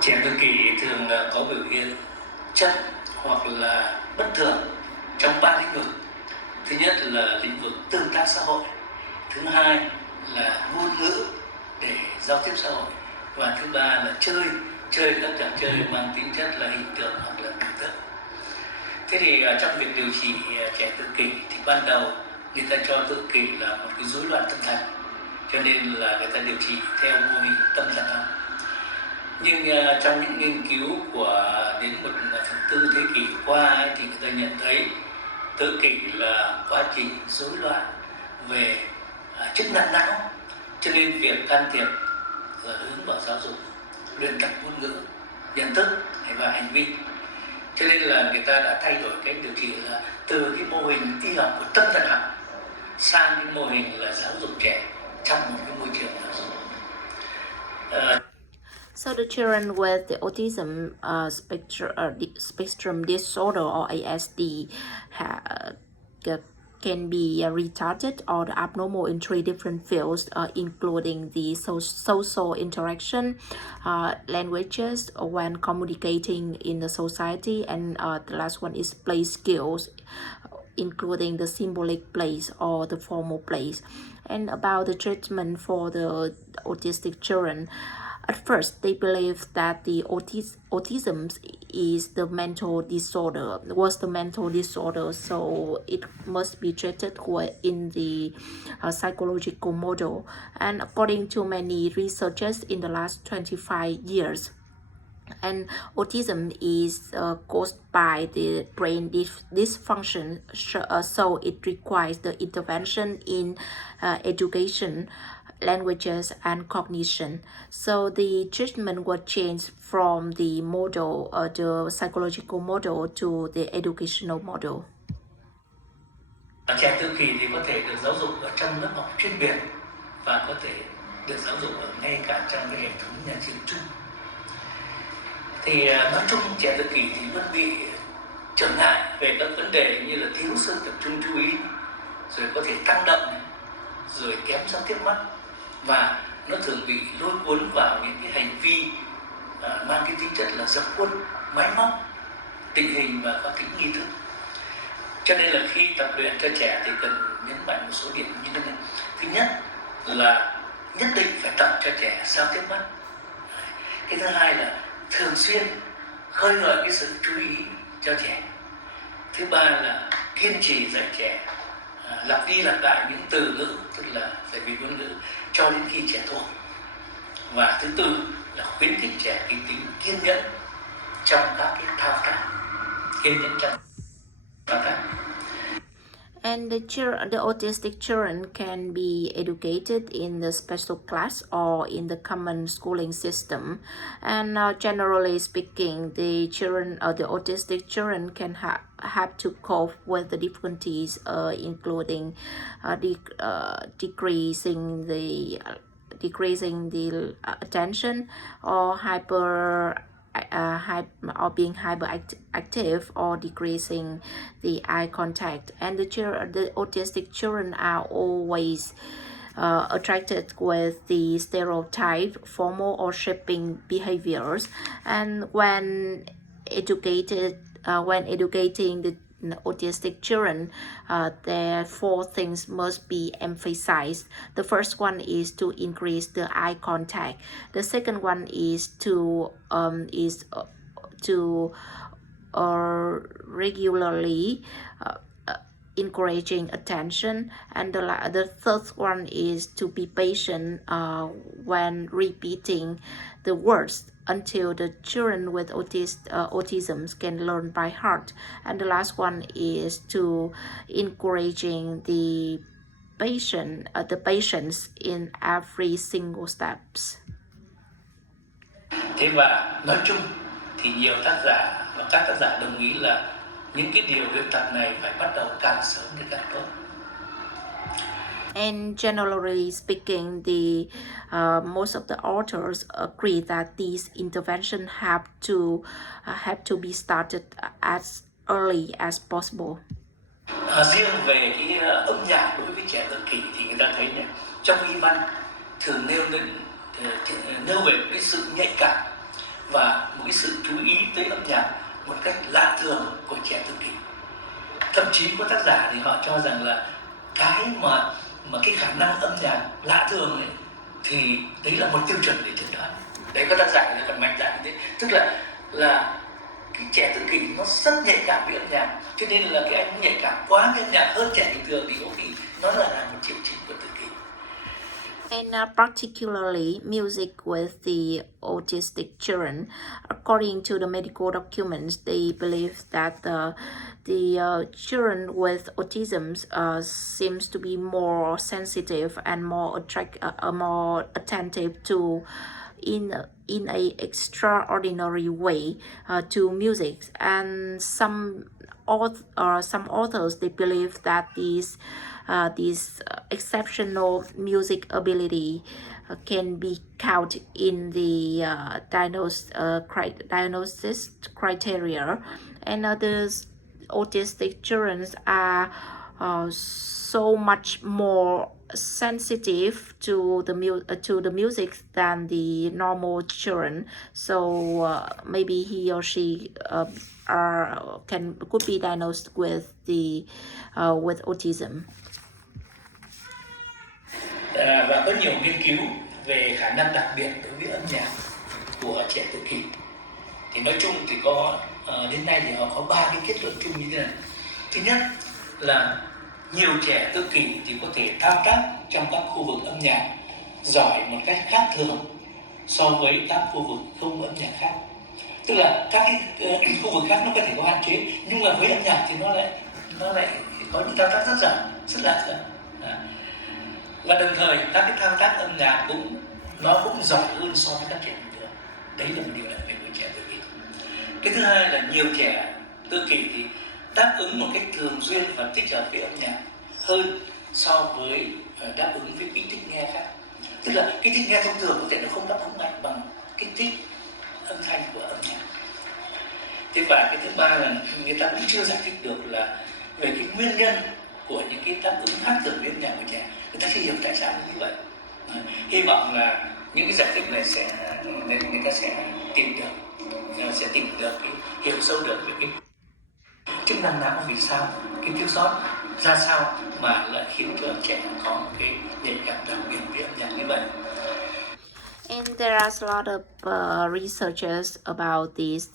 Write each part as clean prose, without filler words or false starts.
Trẻ tự kỷ thường có biểu hiện chậm hoặc là bất thường trong 3 lĩnh vực. Thứ nhất là lĩnh vực tương tác xã hội, thứ hai là ngôn ngữ để giao tiếp xã hội, và thứ ba là chơi các trò chơi mang tính chất là hình tượng hoặc là biểu tượng. Thế thì trong việc điều trị trẻ tự kỷ thì ban đầu người ta cho tự kỷ là một cái rối loạn tâm thần, cho nên là người ta điều trị theo mô hình tâm thần học. Nhưng trong những nghiên cứu của đến 1/4 thế kỷ qua ấy, thì người ta nhận thấy tự kỷ là quá trình rối loạn về chức năng não, cho nên việc can thiệp và hướng vào giáo dục, luyện tập ngôn ngữ, nhận thức và hành vi. Cho nên là người ta đã thay đổi cách điều trị là từ cái mô hình y học của tâm thần học sang cái mô hình là giáo dục trẻ trong một cái môi trường giáo dục. So the children with the autism spectrum disorder or ASD can be retarded or abnormal in 3 different fields, including the social interaction, languages when communicating in the society, and the last one is play skills, including the symbolic plays or the formal plays. And about the treatment for the autistic children, at first, they believe that the autism is the mental disorder, so it must be treated in the psychological model. And according to many researchers in the last 25 years, and autism is caused by the brain dysfunction, so it requires the intervention in education, languages, and cognition. So the treatment was changed from the model, the psychological model, to the educational model. Trẻ tự kỷ thì có thể được giáo dục ở trong lớp học chuyên biệt và có thể được giáo dục ở ngay cả trong cái hệ thống nhà trường chung. Thì nói chung trẻ tự kỷ thì vẫn bị trở ngại về các vấn đề như là thiếu sự tập trung chú ý, rồi có thể tăng động, rồi kém giao tiếp mắt, và nó thường bị lôi cuốn vào những cái hành vi mang cái tính chất là dập khuôn, máy móc, tình hình và các cái nghi thức. Cho nên là khi tập luyện cho trẻ thì cần nhấn mạnh một số điểm như thế này. Thứ nhất là nhất định phải tập cho trẻ giao tiếp mắt. Cái thứ hai là thường xuyên khơi gợi cái sự chú ý cho trẻ. Thứ ba là kiên trì dạy trẻ lặp đi lặp lại những từ ngữ, tức là dạy vì ngôn ngữ cho đến khi trẻ thuộc. Và thứ tư là khuyến khích trẻ cái tính kiên nhẫn trong các cái thao tác, And the autistic children can be educated in the special class or in the common schooling system. And generally speaking, the autistic children can have to cope with the difficulties, including decreasing the attention, or or being hyperactive, or decreasing the eye contact. And the autistic children are always attracted with the stereotype, formal or shaping behaviors. And when educating the autistic children, there are 4 things must be emphasized. The first one is to increase the eye contact. The second one is to regularly encouraging attention, and the third one is to be patient when repeating the words until the children with autism can learn by heart. And the last one is to encouraging the patience in every single steps. Thế và nói chung thì nhiều tác giả và các tác giả đồng ý là những cái điều luyện tập này phải bắt đầu càng sớm thì càng tốt. And generally speaking, most of the authors agree that these interventions have to be started as early as possible. Riêng về cái âm nhạc đối với trẻ tự kỷ thì người ta thấy này, trong y văn thường nêu về cái sự nhạy cảm và một cái sự chú ý tới âm nhạc một cách lạ thường của trẻ tự kỷ. Thậm chí có tác giả thì họ cho rằng là cái mà cái khả năng âm nhạc lạ thường ấy, thì đấy là một tiêu chuẩn để chẩn đoán. Đấy, có tác giả thì còn mạnh dạn như thế, tức là cái trẻ tự kỷ nó rất nhạy cảm với âm nhạc, cho nên là cái anh nhạy cảm quá với âm nhạc hơn trẻ bình thường thì có khi nó là một triệu chứng của tự kỷ. And particularly music with the autistic children, according to the medical documents, they believe that the children with autism seems to be more sensitive and more more attentive to in a extraordinary way to music. And some authors, they believe that these exceptional music ability can be counted in the diagnosis criteria. And others autistic children are so much more sensitive to the music than the normal children. So maybe he or she could be diagnosed with with autism. Và có nhiều nghiên cứu về khả năng đặc biệt đối với âm nhạc của trẻ tự kỷ. Thì nói chung thì có đến nay thì họ có 3 cái kết luận chung như thế này. Thứ nhất là nhiều trẻ tự kỷ thì có thể thao tác trong các khu vực âm nhạc giỏi một cách khác thường so với các khu vực không âm nhạc khác. Tức là các cái khu vực khác nó có thể có hạn chế, nhưng mà với âm nhạc thì nó lại có những thao tác rất giỏi, rất là và đồng thời các cái thao tác âm nhạc cũng giỏi hơn so với các trẻ bình thường. Đấy là một điều đặc biệt của trẻ tự kỷ. Cái thứ hai là nhiều trẻ tự kỷ thì đáp ứng một cách thường xuyên và tích hợp với âm nhạc hơn so với đáp ứng với kích thích nghe khác. Tức là kích thích nghe thông thường có thể nó không đáp ứng mạnh bằng kích thích âm thanh của âm nhạc. Thế và cái thứ ba là người ta cũng chưa giải thích được là về cái nguyên nhân của những cái đáp ứng khác thường với âm nhạc của trẻ. Người ta chưa hiểu tại sao như vậy. Hy vọng là những cái giải thích này người ta sẽ tìm được cái, hiểu sâu được về cái chức năng não vì sao, cái thiếu sót ra sao mà lại khiến cho trẻ có cái nhạy cảm đặc biệt với âm nhạc như vậy. And there are a lot of researchers about this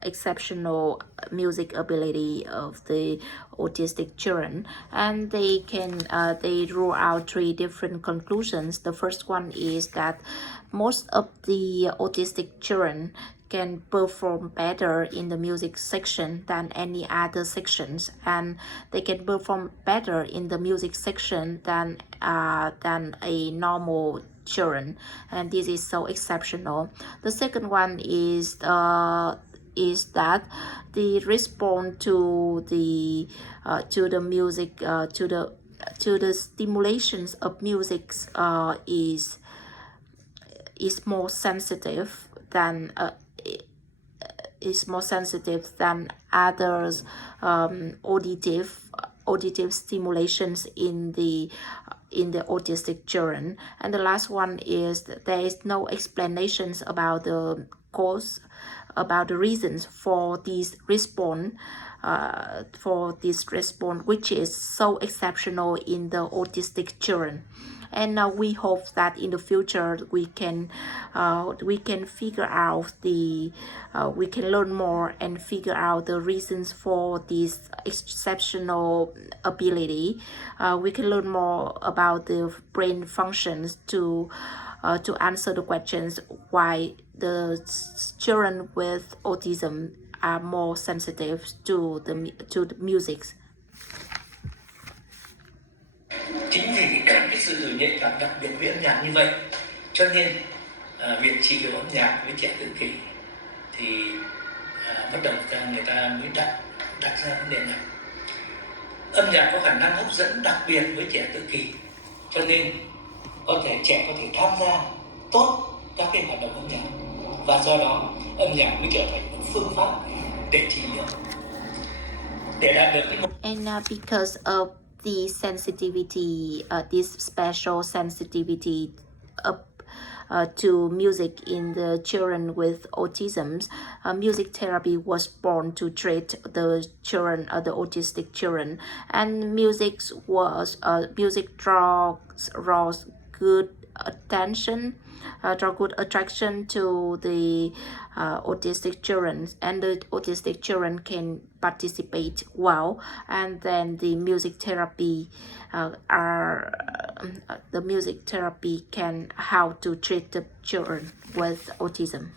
exceptional music ability of the autistic children, and they rule out 3 different conclusions. The first one is that most of the autistic children can perform better in the music section than any other sections, and they can perform better in the music section than a normal children, and this is so exceptional. The second one is that the response to the music to the stimulations of music is more sensitive than others auditive stimulations in the autistic children. And the last one is that there is no explanations about the cause, about the reasons for this response, which is so exceptional in the autistic children. And we hope that in the future we can figure out we can learn more and figure out the reasons for this exceptional ability. We can learn more about the brain functions to answer the questions why the children with autism are more sensitive to the music. Chính vì cái sự nhạy cảm đặc biệt với âm nhạc như vậy, cho nên việc trị liệu âm nhạc với trẻ tự kỷ thì bắt đầu người ta mới đặt ra vấn đề này. Âm nhạc có khả năng hấp dẫn đặc biệt với trẻ tự kỷ, cho nên trẻ có thể tham gia tốt các cái hoạt động âm nhạc, và do đó âm nhạc mới trở thành một phương pháp để trị liệu, để đạt được cái And because of the sensitivity, this special sensitivity to music in the children with autism. Music therapy was born to treat the children, the autistic children, and music draws good attention, draw good attraction to the autistic children, and the autistic children can participate well. And then the music therapy the music therapy can help to treat the children with autism.